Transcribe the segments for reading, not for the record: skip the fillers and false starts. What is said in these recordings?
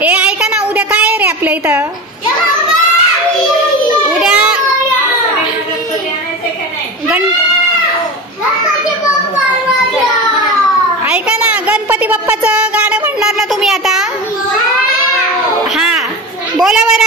ए ऐका ना, उद्या काय आहे रे आपल्या इथं? उद्या ऐका ना, गणपती बाप्पाचं गाणं म्हणणार ना तुम्ही आता? हा बोला बरं.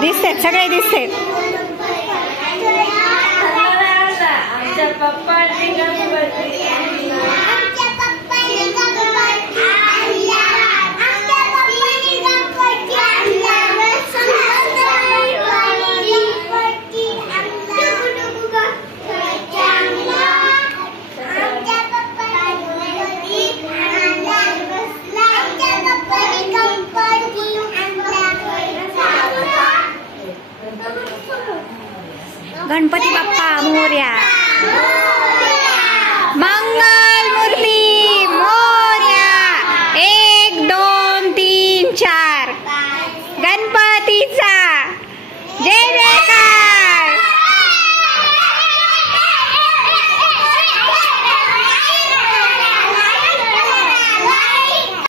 दिसतेत, सगळे दिसतेत. गणपती बाप्पा मोरया. मंगल